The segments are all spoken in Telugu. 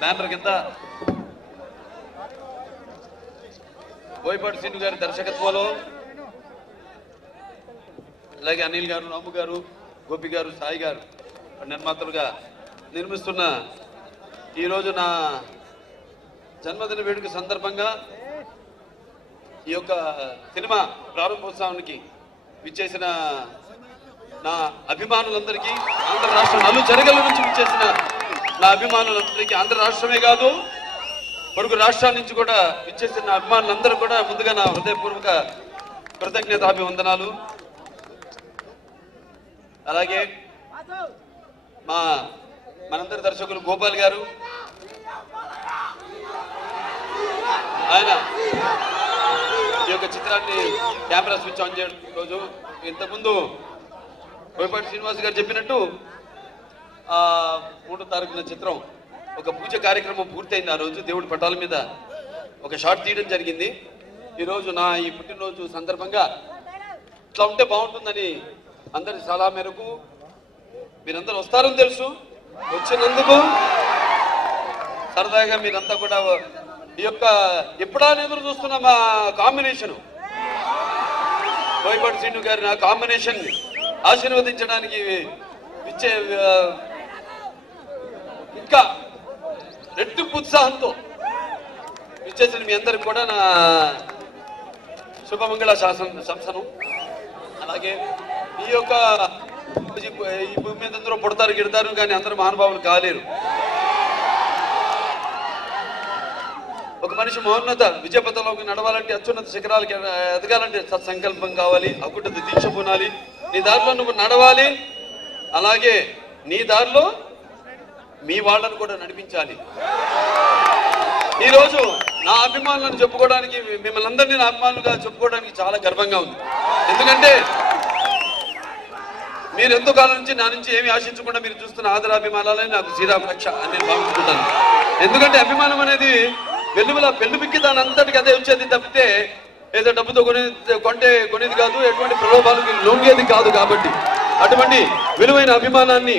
బ్యానర్ కింద బోయపాటి శ్రీను గారి దర్శకత్వంలో అలాగే అనిల్ గారు, రాము గారు, గోపి గారు, సాయి గారు నిర్మాతలుగా నిర్మిస్తున్న ఈరోజు నా జన్మదిన వేడుక సందర్భంగా ఈ యొక్క సినిమా ప్రారంభోత్సవానికి విచ్చేసిన నా అభిమానులందరికీ, ఆంధ్ర రాష్ట్రం నలుచెరగల నుంచి విచ్చేసిన నా అభిమానులందరికీ, ఆంధ్ర రాష్ట్రమే కాదు పొరుగు రాష్ట్రాల నుంచి కూడా విచ్చేసిన నా అభిమానులందరూ కూడా ముందుగా నా హృదయపూర్వక కృతజ్ఞతాభివందనాలు. అలాగే మనందరి దర్శకులు గోపాల్ గారు, ఆయన ఈ యొక్క చిత్రాన్ని కెమెరా స్విచ్ ఆన్ చేయడం రోజు ఇంతకుముందు బోయపాటి శ్రీనివాస్ గారు చెప్పినట్టు 3వ తారీఖున చిత్రం ఒక పూజ కార్యక్రమం పూర్తయింది. ఆ రోజు దేవుడి పటాల మీద ఒక షాట్ తీయడం జరిగింది. ఈరోజు నా ఈ పుట్టినరోజు సందర్భంగా ఇట్లా ఉంటే బాగుంటుందని అందరి సలహా మేరకు మీరందరూ వస్తారని తెలుసు, వచ్చినందుకు సరదాగా మీరంతా కూడా ఈ యొక్క ఎప్పుడా ఎదురు చూస్తున్న మా కాంబినేషన్ బోయపాటి శ్రీను గారి నా కాంబినేషన్ ఆశీర్వదించడానికి ఇచ్చే ఇంకా రెట్టింపు ఉత్సాహంతో ఇచ్చేసిన మీ అందరికి కూడా నా శుభమంగళ శంసనం. అలాగే ఈ యొక్క ఈ భూమి మీద అందరూ పుడతారు గిడతారు, కానీ అందరూ మహానుభావులు కాలేరు. ఒక మనిషి మహోన్నత విజయపథంలోకి నడవాలంటే, అత్యున్నత శిఖరాలకి ఎదగాలంటే సత్సంకల్పం కావాలి, అకుట దీక్ష పూనాలి, నీ దారిలో నువ్వు నడవాలి, అలాగే నీ దారిలో మీ వాళ్ళను కూడా నడిపించాలి. ఈరోజు నా అభిమానులను చెప్పుకోవడానికి, మిమ్మల్ని అందరినీ నా అభిమానులుగా చెప్పుకోవడానికి చాలా గర్వంగా ఉంది. ఎందుకంటే మీరు ఎంతో కాలం నుంచి నా నుంచి ఏమి ఆశించకుండా మీరు చూస్తున్న ఆదరాభిమానాలని నాకు శ్రీరామ రక్ష అని నేను భావించుకుంటాను. ఎందుకంటే అభిమానం అనేది వెల్లుబిక్కి దాని అంతటికి అదే వచ్చేది తప్పితే ఏదో డబ్బుతో కొనేది కాదు, ఎటువంటి ప్రలోభాలకు లొంగేది కాదు. కాబట్టి అటువంటి విలువైన అభిమానాన్ని,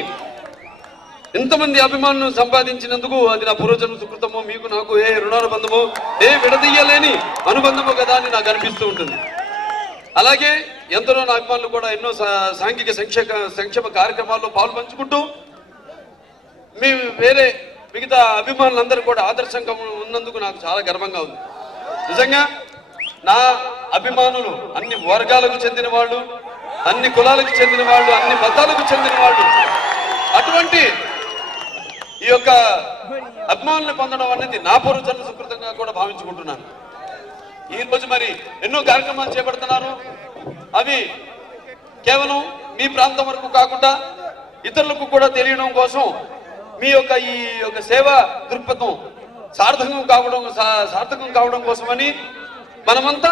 ఎంతమంది అభిమానులను సంపాదించినందుకు అది నా పూర్వజన్మ సుకృతమో, మీకు నాకు ఏ రుణానుబంధమో, ఏ విడదీయలేని అనుబంధమో కదా అని నాకు అనిపిస్తూ ఉంటుంది. అలాగే ఎందరో నా అభిమానులు కూడా ఎన్నో సాంఘిక సంక్షేమ కార్యక్రమాల్లో పాలు పంచుకుంటూ వేరే మిగతా అభిమానులందరూ కూడా ఆదర్శంగా ఉన్నందుకు నాకు చాలా గర్వంగా ఉంది. నిజంగా నా అభిమానులు అన్ని వర్గాలకు చెందిన వాళ్ళు, అన్ని కులాలకు చెందిన వాళ్ళు, అన్ని మతాలకు చెందిన వాళ్ళు. అటువంటి ఈ యొక్క అభిమానులను పొందడం అనేది నా పూర్వజన్మ సుకృతంగా కూడా భావించుకుంటున్నాను. ఈ రోజు మరి ఎన్నో కార్యక్రమాలు చేపడుతున్నాను. అవి కేవలం మీ ప్రాంతం వరకు కాకుండా ఇతరులకు కూడా తెలియడం కోసం, మీ యొక్క ఈ యొక్క సేవా దృక్పథం సార్థకం కావడం కోసమని మనమంతా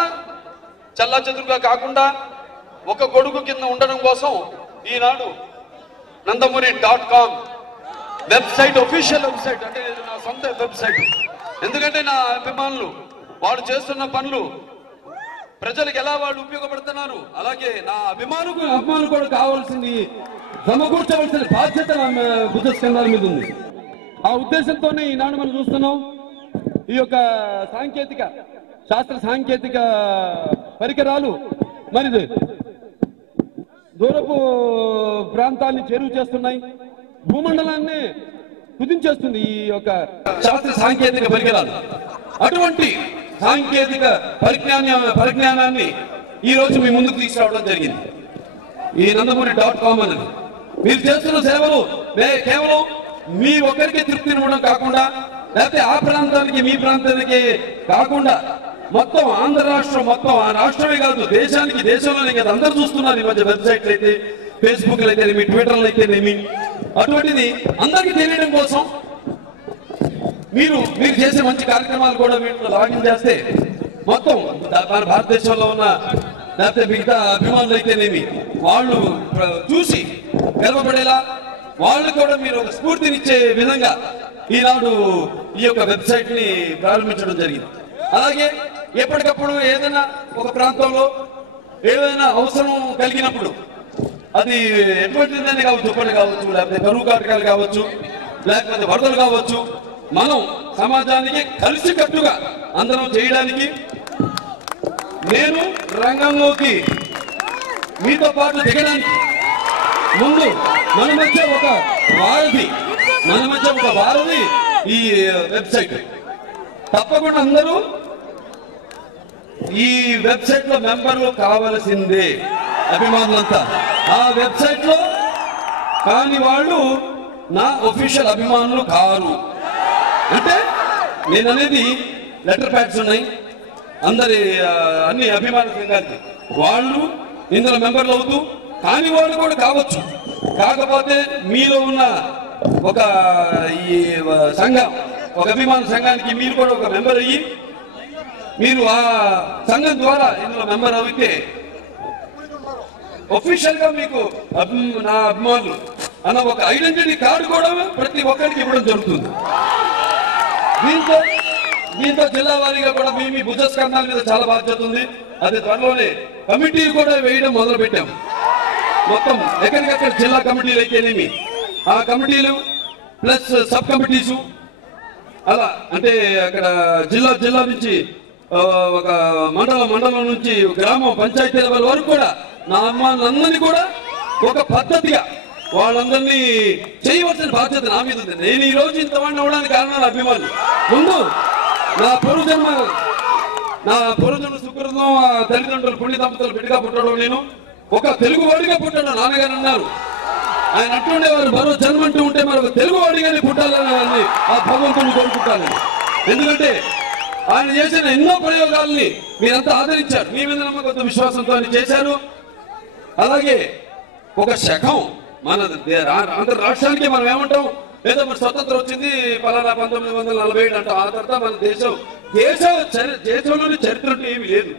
చల్లాచెదురుగా కాకుండా ఒక గొడుగు కింద ఉండడం కోసం ఈనాడు నందమూరి.com వెబ్సైట్, అఫీషియల్ వెబ్సైట్, అంటే నా సొంత వెబ్సైట్. ఎందుకంటే నా అభిమానులు వాళ్ళు చేస్తున్న పనులు ప్రజలకు ఎలా వాళ్ళు ఉపయోగపడుతున్నారు, అలాగే నా అభిమానులు కూడా కావాల్సింది సమకూర్చవలసిన బాధ్యత భుజస్కంధాల మీద ఉంది. ఆ ఉద్దేశంతోనే ఈనాడు మనం చూస్తున్నాం. ఈ యొక్క శాస్త్ర సాంకేతిక పరికరాలు మరి దూరపు ప్రాంతాన్ని చేరువ చేస్తున్నాయి, భూమండలాన్ని కుదించేస్తుంది ఈ యొక్క శాస్త్ర సాంకేతిక పరికరాలు. అటువంటి సాంకేతిక పరిజ్ఞానాన్ని ఈ రోజు మీ ముందుకు తీసుకురావడం జరిగింది. ఈ నందమూరి.com అనేది మీరు చేస్తున్న సేవలు కేవలం మీ ఒక్కరికి తృప్తినివ్వడం కాకుండా, లేకపోతే ఆ ప్రాంతానికి మీ ప్రాంతానికి కాకుండా మొత్తం ఆంధ్ర రాష్ట్రం, మొత్తం ఆ రాష్ట్రమే కాదు దేశానికి, దేశంలోనే కదా అందరూ చూస్తున్నారు. ఈ మధ్య వెబ్సైట్లు అయితే, ఫేస్బుక్లు అయితేనేమి, ట్విట్టర్లు అయితేనేమి, అటువంటిది అందరికీ తెలియడం కోసం మీరు చేసే మంచి కార్యక్రమాలు కూడా వీటిలో లాగిన్ చేస్తే మొత్తం మన భారతదేశంలో ఉన్న లేకపోతే మిగతా అభిమానులు అయితేనేమి వాళ్ళు చూసి గర్వపడేలా, వాళ్ళు కూడా మీరు ఒక స్ఫూర్తినిచ్చే విధంగా ఈనాడు ఈ యొక్క వెబ్సైట్ ని ప్రారంభించడం జరిగింది. అలాగే ఎప్పటికప్పుడు ఏదైనా ఒక ప్రాంతంలో ఏదైనా అవసరం కలిగినప్పుడు, అది ఎటువంటిదని కావచ్చు, తుఫాను కావచ్చు, లేకపోతే కరువు కాటకాలు కావచ్చు, లేకపోతే వరదలు కావచ్చు, మనం సమాజానికి కలిసికట్టుగా అందరం చేయడానికి నేను రంగంలోకి మీతో పాటు దిగడానికి ముందు మన మధ్య ఒక వారధి ఈ వెబ్సైట్. తప్పకుండా అందరూ ఈ వెబ్సైట్ లో మెంబర్లు కావలసిందే. అభిమానులంతా ఆ వెబ్సైట్ లో కాని వాళ్ళు నా ఒఫీషియల్ అభిమానులు కారు. అంటే నేను అనేది లెటర్ ప్యాడ్స్ ఉన్నాయి అందరి అన్ని అభిమాన సంఘానికి, వాళ్ళు ఇందులో మెంబర్లు అవుతూ కాని వాళ్ళు కూడా కావచ్చు. కాకపోతే మీలో ఉన్న ఒక ఈ సంఘం, ఒక అభిమాన సంఘానికి మీరు కూడా ఒక మెంబర్ అయ్యి మీరు ఆ సంఘం ద్వారా ఇందులో మెంబర్ అయితే ఒఫీషియల్ గా మీకు నా అభిమానులు అన్న ఒక ఐడెంటిటీ కార్డు కూడా ప్రతి ఒక్కరికి ఇవ్వడం జరుగుతుంది. దీంతో జిల్లా వారీగా కూడా మీ భుజస్కంధాల మీద చాలా బాధ్యత ఉంది. అది త్వరలోనే కమిటీ కూడా వేయడం మొదలు పెట్టాం. మొత్తం ఎక్కడికక్కడ జిల్లా కమిటీలు అయితేనేమి, ఆ కమిటీలు ప్లస్ సబ్ కమిటీసు, అలా అంటే అక్కడ జిల్లా నుంచి ఒక మండలం నుంచి గ్రామం పంచాయతీ లెవెల్ వరకు కూడా నా అమ్మాయిలందరినీ కూడా ఒక పద్ధతిగా వాళ్ళందరినీ చేయవలసిన బాధ్యత నా మీద ఉంది. నేను ఈ రోజు ఇంతమంది అవడానికి కారణాలు అభిమానులు. ముందు నా పూర్వజన్మ సుకృతం, తల్లిదండ్రులు పుణ్య దంపతులు బిడ్డగా పుట్టడం, నేను ఒక తెలుగువాడిగా పుట్టాను. నాన్నగారు అన్నారు, ఆయన అంటుండేవారు మరో జన్మంటూ ఉంటే మరొక తెలుగువాడిగానే పుట్టాలని ఆ భగవంతుని కోరుకుంటాను. ఎందుకంటే ఆయన చేసిన ఎన్నో ప్రయోగాల్ని మీరంతా ఆదరించారు, మీ మీద నమ్మకంతో విశ్వాసంతో చేశారు. అలాగే ఒక శకం మన ఆంధ్ర రాష్ట్రానికి మనం ఏమంటాం, ఏదో మన స్వతంత్రం వచ్చింది పలానా 1947 అంటాం. ఆ తర్వాత మన దేశంలోని చరిత్ర అంటే ఏమి లేదు.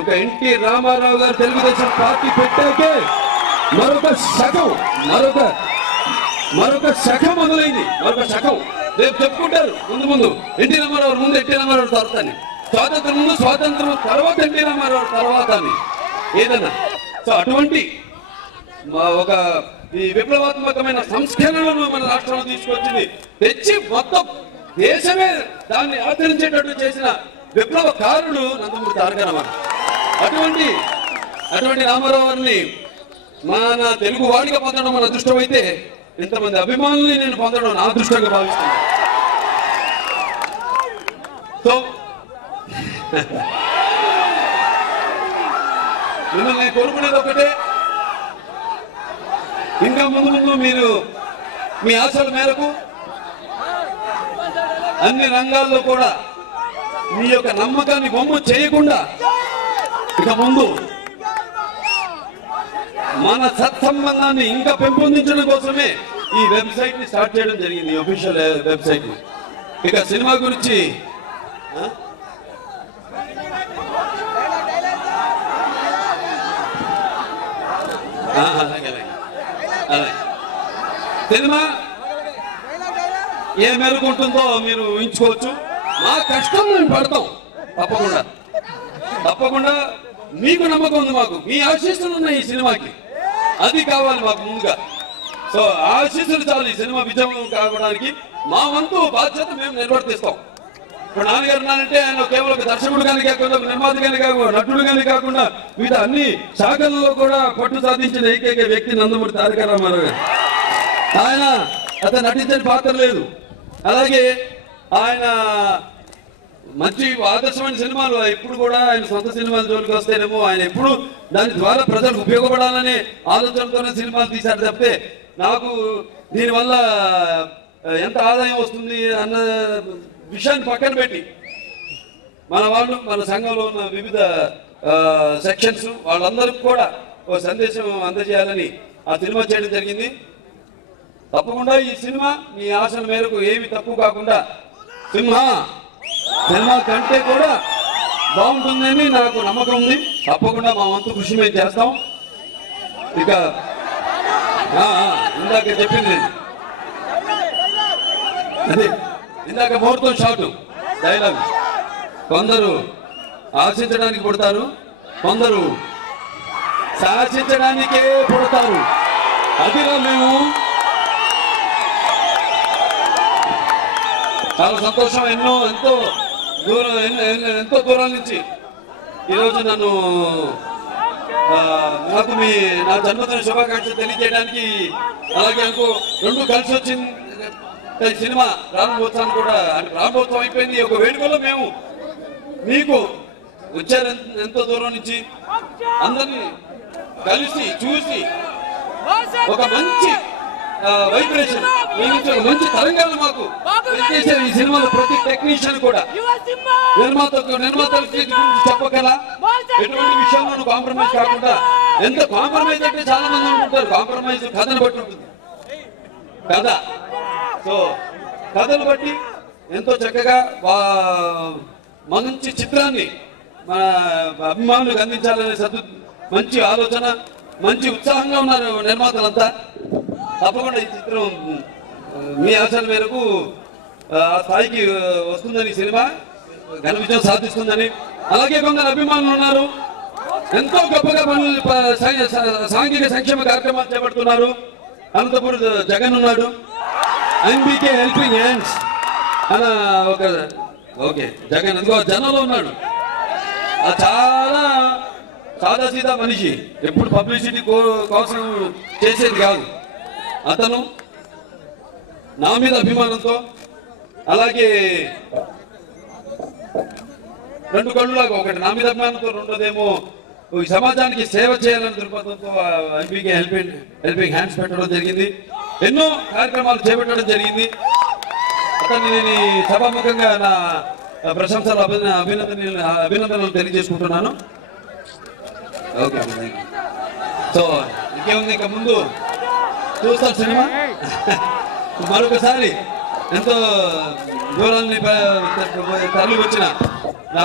ఒక ఎన్టీ రామారావు గారు తెలుగుదేశం పార్టీ పెట్టాకే మరొక శకం మొదలైంది. మరొక శకం రేపు చెప్పుకుంటారు ముందు ఎన్టీ రామారావు ముందు, ఎన్టీ రామారావు తర్వాత అని, స్వాతంత్రం ముందు, స్వాతంత్రం తర్వాత ఎన్టీ రామారావు తర్వాత అని ఏదన్నా. సో అటువంటి ఒక ఈ విప్లవాత్మకమైన సంస్కరణలను మన రాష్ట్రంలో తీసుకొచ్చింది, తెచ్చి మొత్తం దేశమే దాన్ని ఆచరించేటట్టు చేసిన విప్లవకారుడు నందమూరి తారక రామారావు. అటువంటి రామారావు గారిని మన తెలుగు వాడిగా పొందడం మన అదృష్టం అయితే, ఇంతమంది అభిమానుల్ని నేను పొందడం నా అదృష్టంగా భావిస్తున్నాను. సో మిమ్మల్ని నేను కోరుకునేది ఒకటే, ఇంకా ముందు మీరు మీ ఆశల మేరకు అన్ని రంగాల్లో కూడా మీ యొక్క నమ్మకాన్ని బొమ్మ చేయకుండా ఇక ముందు మన సత్సంబంధాన్ని ఇంకా పెంపొందించడం కోసమే ఈ వెబ్సైట్ ని స్టార్ట్ చేయడం జరిగింది, అఫీషియల్ వెబ్సైట్ ని. ఇక సినిమా గురించి సినిమా ఏ మేరకు ఉంటుందో మీరు ఊహించుకోవచ్చు. మా కష్టం మేము పడతాం తప్పకుండా. మీకు నమ్మకం ఉంది, మాకు మీ ఆశీస్సులు ఉన్నాయి ఈ సినిమాకి, అది కావాలి మాకు ముందుగా. సో ఆశీస్సులు చాలు ఈ సినిమా విజయం కావడానికి. మా వంతు బాధ్యత మేము నిర్వర్తిస్తాం. ఇప్పుడు నాన్నగారు ఉన్నారంటే ఆయన కేవలం ఒక దర్శకుడుగానే కాకుండా, నిర్మాతగానే కాకుండా, నటుడుగానే కాకుండా వివిధ అన్ని శాఖల్లో కూడా పట్టు సాధించిన ఏకైక వ్యక్తి నందమూరి తారక రామారావు గారు. అతను నటించిన పాత్ర లేదు. అలాగే ఆయన మంచి ఆదర్శమైన సినిమాలు ఎప్పుడు కూడా, ఆయన సొంత సినిమాల జోలికి వస్తేనేమో ఆయన ఎప్పుడు దాని ద్వారా ప్రజలకు ఉపయోగపడాలనే ఆలోచనతోనే సినిమాలు తీశారు తప్పితే, నాకు దీనివల్ల ఎంత ఆదాయం వస్తుంది అన్న విషయాన్ని పక్కన పెట్టి మన సంఘంలో ఉన్న వివిధ సెక్షన్స్ వాళ్ళందరికీ కూడా ఒక సందేశం అందజేయాలని ఆ సినిమా చేయడం జరిగింది. తప్పకుండా ఈ సినిమా మీ ఆశల మేరకు ఏమి తక్కువ కాకుండా సినిమా కంటే కూడా బాగుంటుందని నాకు నమ్మకం ఉంది. తప్పకుండా మా వంతు కృషి మేము చేస్తాం. ఇక ఇందాక చెప్పింది అదే, ఇందాక ముహూర్తం షాట్ డైలాగ్, కొందరు ఆశించడానికి పుడతారు, కొందరు శాసించడానికే పుడతారు. అదిలో మేము చాలా సంతోషం. ఎంతో దూరం నుంచి ఈరోజు నన్ను నాకు నా జన్మదిన శుభాకాంక్షలు తెలియజేయడానికి, అలాగే నాకు రెండు కలిసి వచ్చింది సినిమా ప్రారంభోత్సవం కూడా. ప్రారంభోత్సవం అయిపోయింది. ఒక వేడుకలో మేము మీకు వచ్చారు ఎంతో దూరం నుంచి అందరినీ కలిసి చూసి ఒక మంచి వైబ్రేషన్ మీ నుంచి ఒక మంచి తరంగాలు మాకు చేశారు. ఈ సినిమాలో ప్రతి టెక్నీషియన్ కూడా నిర్మాతలకి గురించి చెప్పగల ఎటువంటి విషయంలో కాంప్రమైజ్ కాకుండా. ఎంత కాంప్రమైజ్ అంటే చాలా మంది ఉంటారు. కాంప్రమైజ్ కథను బట్టి ఉంటుంది కథ. సో కథను బట్టి ఎంతో చక్కగా మంచి చిత్రాన్ని మన అభిమానులకు అందించాలనే మంచి ఆలోచన, మంచి ఉత్సాహంగా ఉన్నారు నిర్మాతలంతా. తప్పకుండా ఈ చిత్రం మీ ఆశల మేరకు ఆ స్థాయికి వస్తుందని, సినిమా ఘన విజయం సాధిస్తుందని. అలాగే కొందరు అభిమానులు ఉన్నారు, ఎంతో గొప్పగా పనులు సాంఘిక సంక్షేమ కార్యక్రమాలు చేపడుతున్నారు. అనంతపురం జగన్ ఉన్నాడు, ఎంబీకే హెల్పింగ్ హ్యాండ్స్ అన్న ఒక ఓకే జగన్ ఎందుకో జనంలో ఉన్నాడు. చాలా సాదాసీదా మనిషి, ఎప్పుడు పబ్లిసిటీ కోసం చేసేది కాదు. అతను నా మీద అభిమానంతో, అలాగే రెండు కళ్ళులాగా, ఒకటి నా మీద అభిమానంతో, రెండోదేమో ఈ సమాజానికి సేవ చేయాలనే దృక్పథంతో ఎంపీకి హెల్పింగ్ హ్యాండ్స్ పెట్టడం జరిగింది. ఎన్నో కార్యక్రమాలు చేపట్టడం జరిగింది. అతన్ని నేను సభాముఖంగా నా ప్రశంసలు అభినందనలు తెలియజేసుకుంటున్నాను. ఓకే, సో ఇంకేముంది, ఇక ముందు చూస్తాను సినిమా. మరొకసారి ఎంతో దూరాన్ని తరలి వచ్చిన నా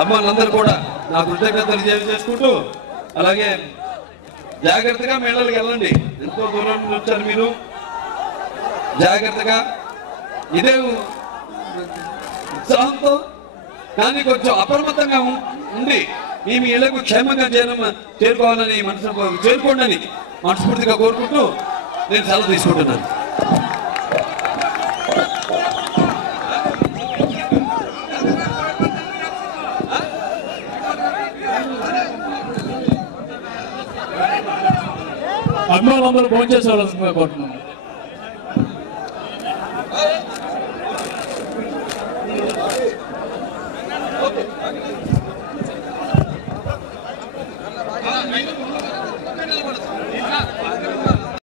అభిమానులందరూ కూడా నా కృతజ్ఞతలు తెలియజేసుకుంటూ, అలాగే జాగ్రత్తగా మేళలకు వెళ్ళండి. ఎంతో దూరం నుంచి వచ్చారు మీరు, జాగ్రత్తగా ఇదే ఉత్సాహంతో కానీ కొంచెం అప్రమత్తంగా ఉండి మీ ఇళ్లకు క్షేమంగా చేరుకోవాలని చేరుకోండి మనస్ఫూర్తిగా కోరుకుంటూ నేను సెలవు తీసుకుంటున్నాను. అభిమానులందరూ ఫోన్ చేసేవాళ్ళ కోరుతున్నాను.